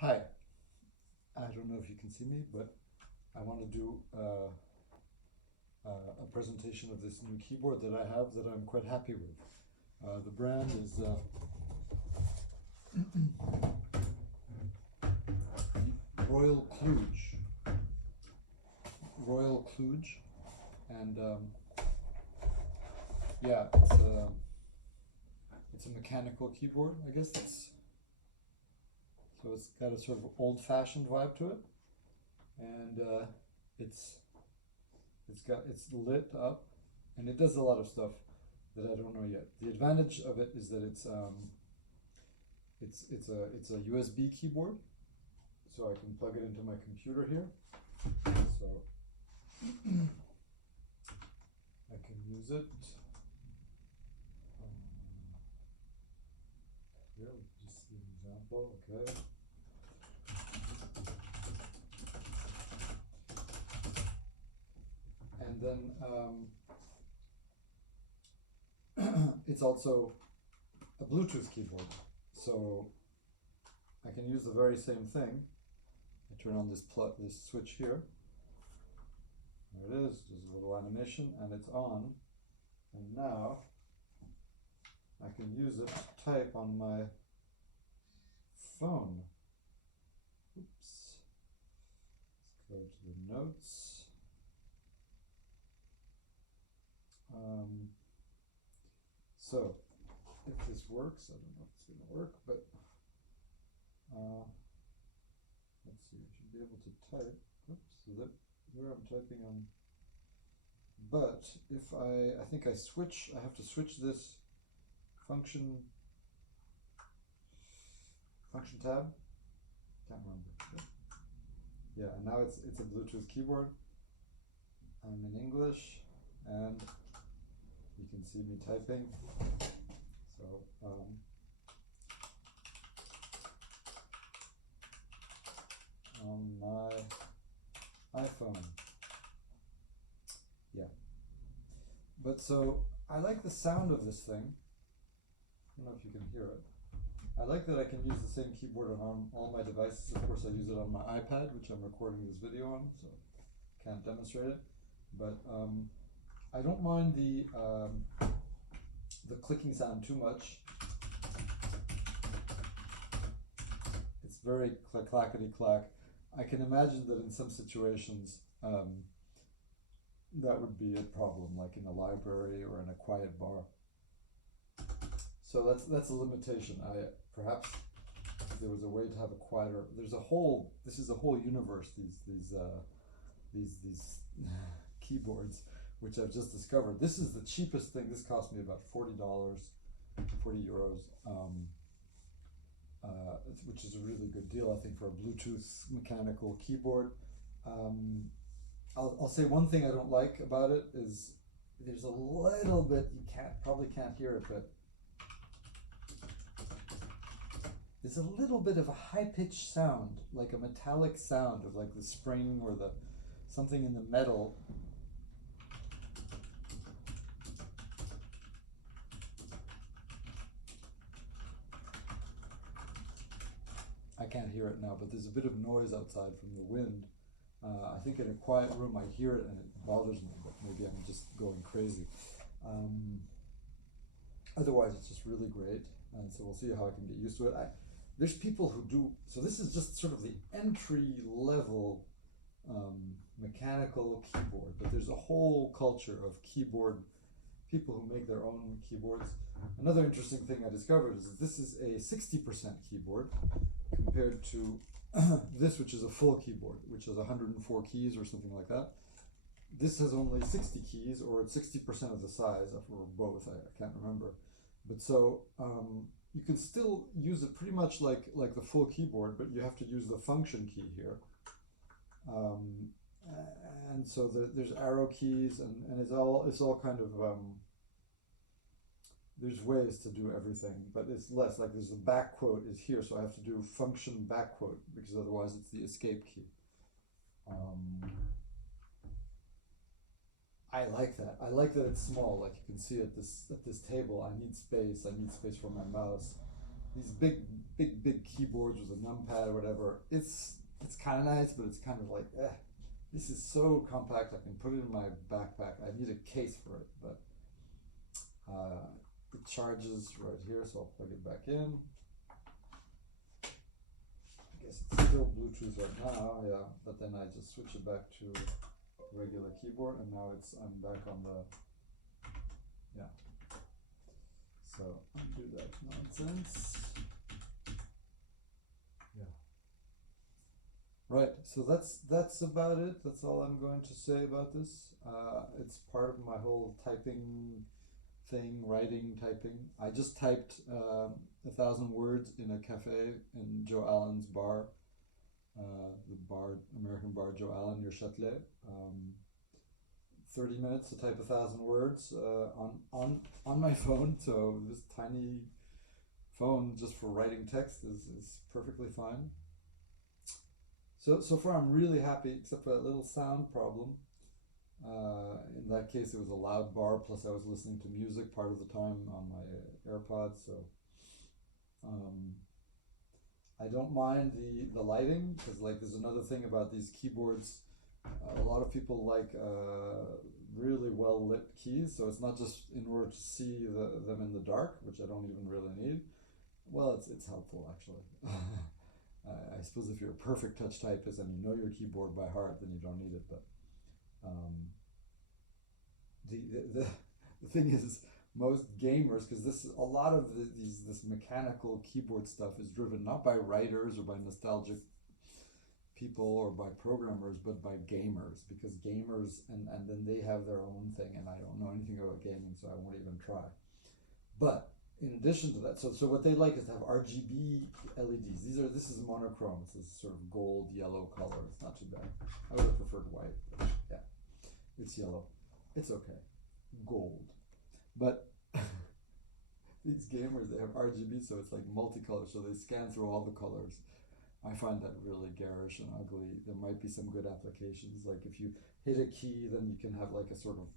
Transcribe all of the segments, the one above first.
Hi, I don't know if you can see me, but I want to do a presentation of this new keyboard that I have that I'm quite happy with. The brand is Royal Kluge. Royal Kluge, and yeah, it's a mechanical keyboard. I guess it's got a sort of old-fashioned vibe to it, and it's lit up, and it does a lot of stuff that I don't know yet. The advantage of it is that it's a USB keyboard, so I can plug it into my computer here. So I can use it. Here we can just see an example. Okay. And then it's also a Bluetooth keyboard, so I can use the very same thing. I turn on this switch here. There it is. There's a little animation, and it's on. And now I can use it to type on my phone. Oops. Let's go to the notes. So if this works, I don't know if it's going to work, but let's see. I should be able to type. Oops, so that here I'm typing on. But if I think I have to switch this function tab. Can't remember. Yeah, and now it's a Bluetooth keyboard. I'm in English, and you can see me typing. So on my iPhone. Yeah. But so I like the sound of this thing. I don't know if you can hear it. I like that I can use the same keyboard on all my devices. Of course, I use it on my iPad, which I'm recording this video on, so can't demonstrate it. But I don't mind the clicking sound too much. It's very clackety clack. I can imagine that in some situations that would be a problem, like in a library or in a quiet bar. So that's a limitation. Perhaps if there was a way to have a quieter. This is a whole universe. These keyboards, which I've just discovered. This is the cheapest thing. This cost me about $40, 40 euros, which is a really good deal, I think, for a Bluetooth mechanical keyboard. I'll say one thing I don't like about it is there's a little bit, you probably can't hear it, but there's a little bit of a high-pitched sound, like a metallic sound of like the spring or the something in the metal. I can't hear it now, but there's a bit of noise outside from the wind. I think in a quiet room I hear it and it bothers me, but maybe I'm just going crazy. Otherwise, it's just really great, and so we'll see how I can get used to it. There's people who do, so this is just sort of the entry level mechanical keyboard, but there's a whole culture of keyboard people who make their own keyboards. Another interesting thing I discovered is that this is a 60% keyboard compared to this, which is a full keyboard, which has 104 keys or something like that. This has only 60 keys, or it's 60% of the size, or both, I can't remember. But so you can still use it pretty much like the full keyboard, but you have to use the function key here. And so there's arrow keys, and it's all kind of there's ways to do everything, but it's less like there's the back quote is here, so I have to do function back quote because otherwise it's the escape key. I like that. I like that it's small. Like you can see at this table, I need space. I need space for my mouse. these big keyboards with a numpad or whatever. It's kind of nice, but it's kind of like, this is so compact. I can put it in my backpack. I need a case for it, but it charges right here, so I'll plug it back in. I guess it's still Bluetooth right now, yeah, but then I just switch it back to regular keyboard, and now I'm back on the, yeah. So undo that nonsense. Yeah. Right, so that's about it. That's all I'm going to say about this. It's part of my whole typing thing, writing, typing. I just typed 1,000 words in a cafe in Joe Allen's bar, the bar, American bar Joe Allen near Châtelet. 30 minutes to type 1,000 words on my phone. So this tiny phone just for writing text is perfectly fine. So far I'm really happy, except for that little sound problem. In that case, it was a loud bar, plus I was listening to music part of the time on my AirPods, so I don't mind the lighting, because like there's another thing about these keyboards. A lot of people like really well lit keys, so it's not just in order to see them in the dark, which I don't even really need. Well, it's helpful actually. I suppose if you're a perfect touch typist and you know your keyboard by heart, then you don't need it. But the thing is, most gamers, because a lot of this mechanical keyboard stuff is driven not by writers or by nostalgic people or by programmers, but by gamers, because gamers and then they have their own thing, and I don't know anything about gaming, so I won't even try. But in addition to that, so what they like is to have RGB LEDs. This is monochrome. It's this sort of gold yellow color. It's not too bad. I would have preferred white, but yeah, it's yellow. It's okay. Gold. But these gamers, they have RGB, so it's like multicolor, so they scan through all the colors. I find that really garish and ugly. There might be some good applications, like if you hit a key, then you can have like a sort of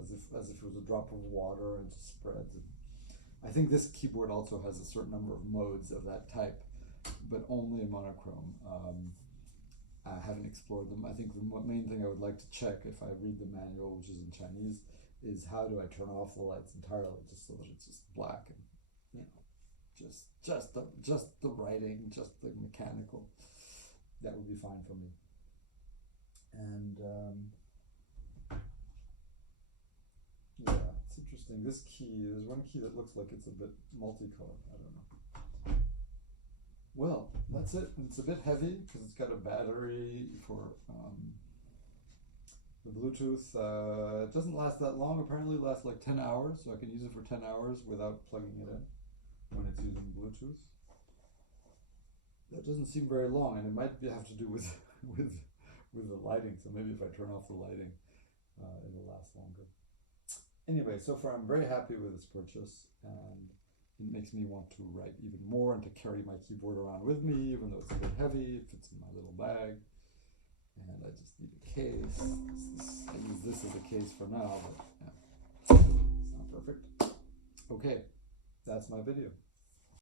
as if it was a drop of water and just spreads. I think this keyboard also has a certain number of modes of that type, but only in monochrome. I haven't explored them. I think the main thing I would like to check if I read the manual, which is in Chinese, is how do I turn off the lights entirely, just so that it's just black and, you know, just the writing, just the mechanical. That would be fine for me. And yeah, it's interesting. This key, there's one key that looks like it's a bit multicolored. I don't know. Well, that's it. It's a bit heavy because it's got a battery for the Bluetooth. It doesn't last that long. Apparently it lasts like 10 hours, so I can use it for 10 hours without plugging it in when it's using Bluetooth. That doesn't seem very long, and it might have to do with the lighting. So maybe if I turn off the lighting, it'll last longer. Anyway, so far I'm very happy with this purchase, and it makes me want to write even more and to carry my keyboard around with me, even though it's a bit heavy. It fits in my little bag, and I just need a case. I use this as a case for now, but yeah, it's not perfect. Okay, that's my video.